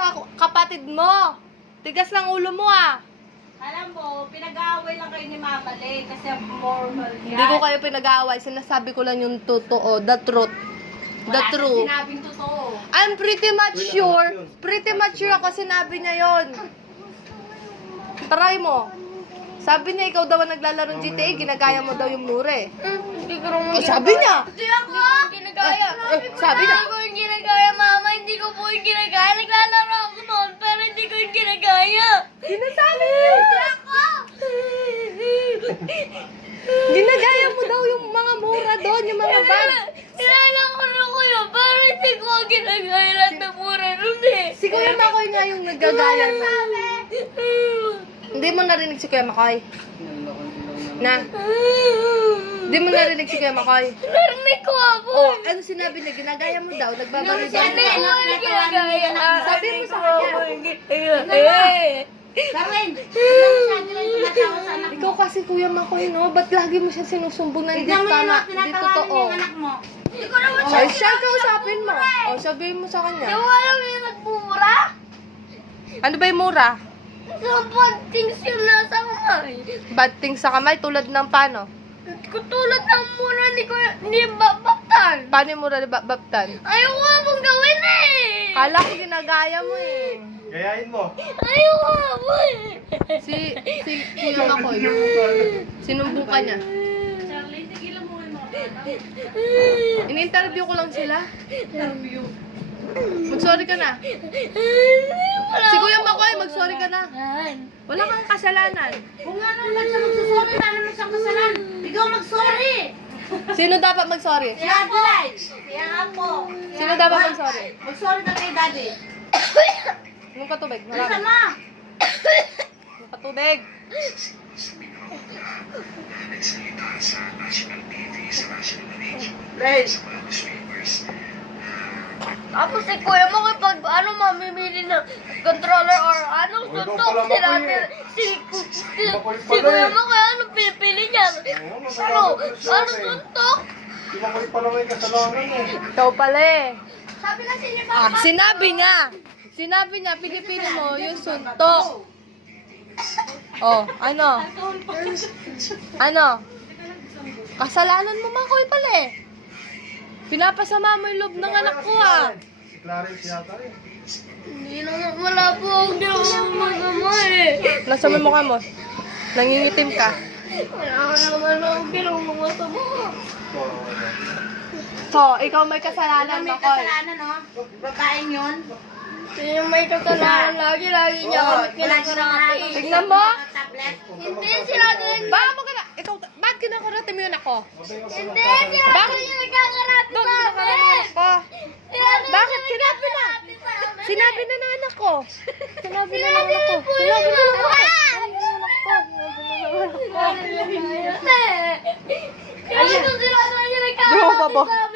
sa kapatid mo. Tigas ng ulo mo ah. Alam mo, pinag-aaway lang kayo ni Mama Lay kasi normal yan. Hindi ko kayo pinag-aaway. Sinasabi ko lang yung totoo. The truth. The Wala truth. kang sinabing totoo. I'm pretty much sure. Pretty much sure ako sinabi niya yon. Try mo. Sabi niya, ikaw daw ang naglalarong GTA, ginagaya mo daw yung mure. Hindi ko naman Sabi niya. Hindi ako ginagaya. Sabi niya. Hindi ko yung ginagaya, Mama. Hindi ko po yung ginagaya. Naglalaro ako noon, pero hindi ko yung ginagaya. Sinasabi niya. Hindi ako. Ginagaya mo daw yung mga mura doon, yung mga bag. Kilala ko na ko yun, pero hindi ko ginagaya lahat ng mura nun eh. Si Kuya Makoy nga yung nagagaya. Hindi mo narinig si Kuya Makoy. Na? Hindi mo narinig si Kuya Makoy. Narinig ko ako. Oh, ano sinabi niya? Ginagaya mo daw. Nagbabalik daw. Hindi ko yung ginagaya. Sabi mo sa kanya. Darwin, masyado lang tumatawa sa anak mo. Ikaw kasi Kuya Makoy, no? Ba't lagi mo siya sinusumbong na hindi Tignan mo tama? yung Hindi tinatawanan totoo. yung anak mo. Hindi ko naman Ay, siya kausapin mo. O, sabihin mo sa kanya. Yung alam yung nagpumura. Ano ba yung mura? Sa bad things yung nasa kamay. Bad things sa kamay tulad ng paano? Katulad ng mura ni babaktan. Paano yung mura ni Baptan? Ayaw ko mong gawin eh. Kala ko ginagaya mo eh. Gayahin mo. Ayaw ko mo eh. Si Kuya Makoy, sinumbong ka niya. Charlie, tigilan mo yung mga bata. In-interview ko lang sila. Mag-sorry ka na. Si Kuya Makoy, mag-sorry ka na. Wala kang kasalanan. Kung nga naman siya magsusorry, na naman siyang kasalan. Ikaw mag-sorry. Sino dapat mag-sorry? Si Adelaide. Kaya nga po. Sino dapat mag-sorry? Mag-sorry ka kay Daddy. Yung patubig, Ano marami. sama? Yung patubig. Tapos si Kuya mo kapag mamimili ng controller or anong Uy, suntok ikaw pala, sila Makoy, eh. si Makoy si pala, Kuya eh. mo kaya anong pinipili niya? Oo, Ano? nagkakagulo siya, Ano eh. suntok? Di ba kayo pala may kasalanan eh? Ikaw pala eh. Sabi na siya Sinabi niya. Sinabi niya, pinipili mo yung suntok. Oh, ano? Ano? Kasalanan mo Makoy pala eh. Pinapasama mo yung loob ng anak ko ah. Si Clarence yata eh. Hindi naman wala po akong ginawang masama eh. Nasa may mukha mo. Nangingitim ka. Wala naman akong ginawang masama. So, ikaw may kasalanan, May Makoy. kasalanan, no? Babaeng yun. Siya may kasalanan lagi niya kami kinakarate. Tignan mo. Tablet. Hindi sila din. Baka mo ka na. Ikaw, bakit kinakarate mo yun ako? Hindi sila din yung nagkakarate Bakit sa kinakarate mo amin. ako? Bakit? Sinabi na. Sinabi na ng anak ko. Sinabi na ng anak ko. Sinabi na ng anak ko. Sinabi na ng anak ko. Kaya ito sila din yung Bro, babo. nagkakarate sa